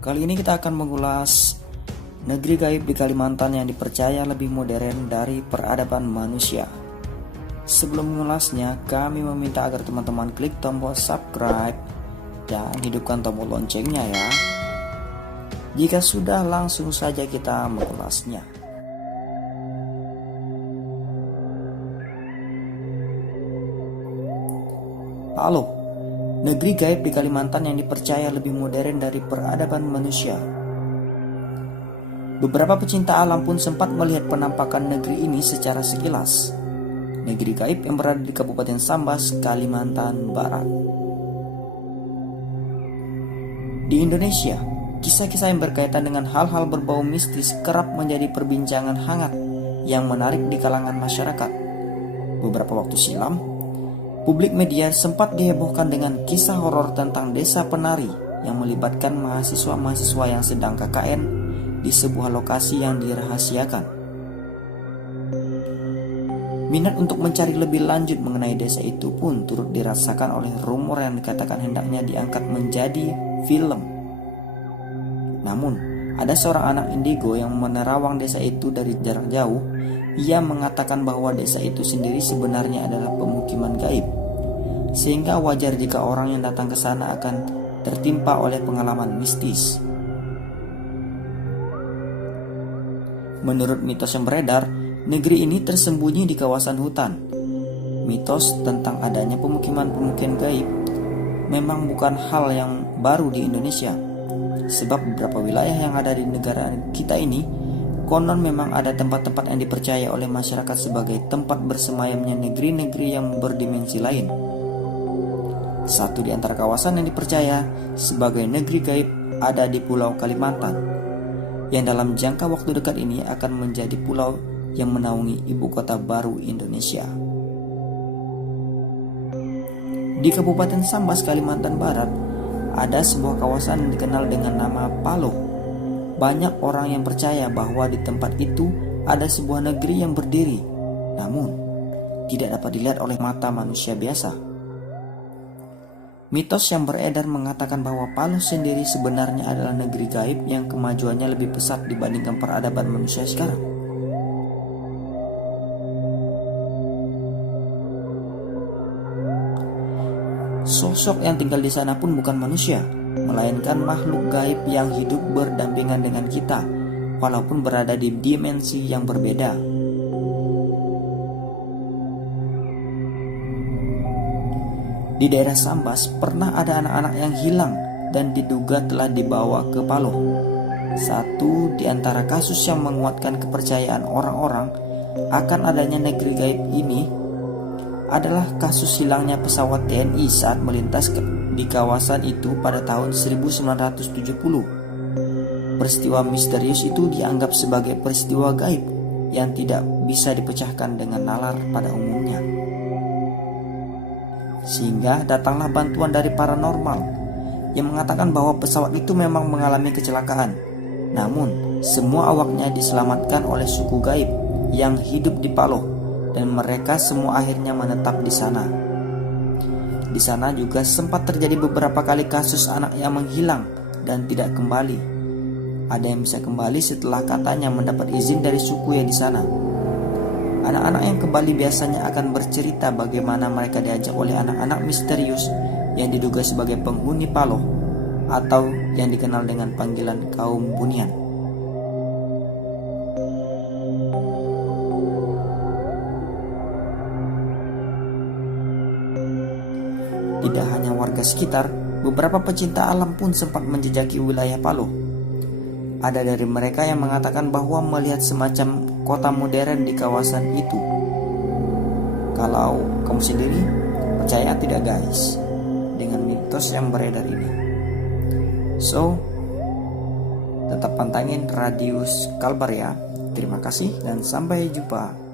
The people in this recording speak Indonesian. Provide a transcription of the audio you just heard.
Kali ini kita akan mengulas negeri gaib di Kalimantan yang dipercaya lebih modern dari peradaban manusia. Sebelum mengulasnya, kami meminta agar teman-teman klik tombol subscribe dan hidupkan tombol loncengnya ya. Jika sudah, langsung saja kita mengulasnya. Halo. Negeri gaib di Kalimantan yang dipercaya lebih modern dari peradaban manusia. Beberapa pecinta alam pun sempat melihat penampakan negeri ini secara sekilas. Negeri gaib yang berada di Kabupaten Sambas, Kalimantan Barat. Di Indonesia, kisah-kisah yang berkaitan dengan hal-hal berbau mistis kerap menjadi perbincangan hangat yang menarik di kalangan masyarakat. Beberapa waktu silam, publik media sempat dihebohkan dengan kisah horor tentang desa penari yang melibatkan mahasiswa-mahasiswa yang sedang KKN di sebuah lokasi yang dirahasiakan. Minat untuk mencari lebih lanjut mengenai desa itu pun turut dirasakan oleh rumor yang dikatakan hendaknya diangkat menjadi film. Namun, ada seorang anak indigo yang menerawang desa itu dari jarak jauh. Ia mengatakan bahwa desa itu sendiri sebenarnya adalah pemukiman gaib, sehingga wajar jika orang yang datang ke sana akan tertimpa oleh pengalaman mistis. Menurut mitos yang beredar, negeri ini tersembunyi di kawasan hutan. Mitos tentang adanya pemukiman-pemukiman gaib memang bukan hal yang baru di Indonesia, sebab beberapa wilayah yang ada di negara kita ini konon memang ada tempat-tempat yang dipercaya oleh masyarakat sebagai tempat bersemayamnya negeri-negeri yang berdimensi lain. Satu di antara kawasan yang dipercaya sebagai negeri gaib ada di Pulau Kalimantan, yang dalam jangka waktu dekat ini akan menjadi pulau yang menaungi ibu kota baru Indonesia. Di Kabupaten Sambas, Kalimantan Barat, ada sebuah kawasan yang dikenal dengan nama Paloh. Banyak orang yang percaya bahwa di tempat itu ada sebuah negeri yang berdiri, namun tidak dapat dilihat oleh mata manusia biasa. Mitos yang beredar mengatakan bahwa Paloh sendiri sebenarnya adalah negeri gaib yang kemajuannya lebih pesat dibandingkan peradaban manusia sekarang. Sosok yang tinggal di sana pun bukan manusia, melainkan makhluk gaib yang hidup berdampingan dengan kita, walaupun berada di dimensi yang berbeda. Di daerah Sambas pernah ada anak-anak yang hilang dan diduga telah dibawa ke Paloh. Satu di antara kasus yang menguatkan kepercayaan orang-orang akan adanya negeri gaib ini adalah kasus hilangnya pesawat TNI saat melintas di kawasan itu pada tahun 1970. Peristiwa misterius itu dianggap sebagai peristiwa gaib yang tidak bisa dipecahkan dengan nalar pada umumnya. Sehingga datanglah bantuan dari paranormal yang mengatakan bahwa pesawat itu memang mengalami kecelakaan. Namun, semua awaknya diselamatkan oleh suku gaib yang hidup di Paloh, dan mereka semua akhirnya menetap di sana. Di sana juga sempat terjadi beberapa kali kasus anak yang menghilang dan tidak kembali. Ada yang bisa kembali setelah katanya mendapat izin dari suku yang di sana. Anak-anak yang kembali biasanya akan bercerita bagaimana mereka diajak oleh anak-anak misterius yang diduga sebagai penghuni Paloh atau yang dikenal dengan panggilan kaum Bunian. Tidak hanya warga sekitar, beberapa pecinta alam pun sempat menjejaki wilayah Paloh. Ada dari mereka yang mengatakan bahwa melihat semacam kota modern di kawasan itu. Kalau kamu sendiri percaya tidak guys dengan mitos yang beredar ini? So, tetap pantangin Radius Kalbar ya. Terima kasih dan sampai jumpa.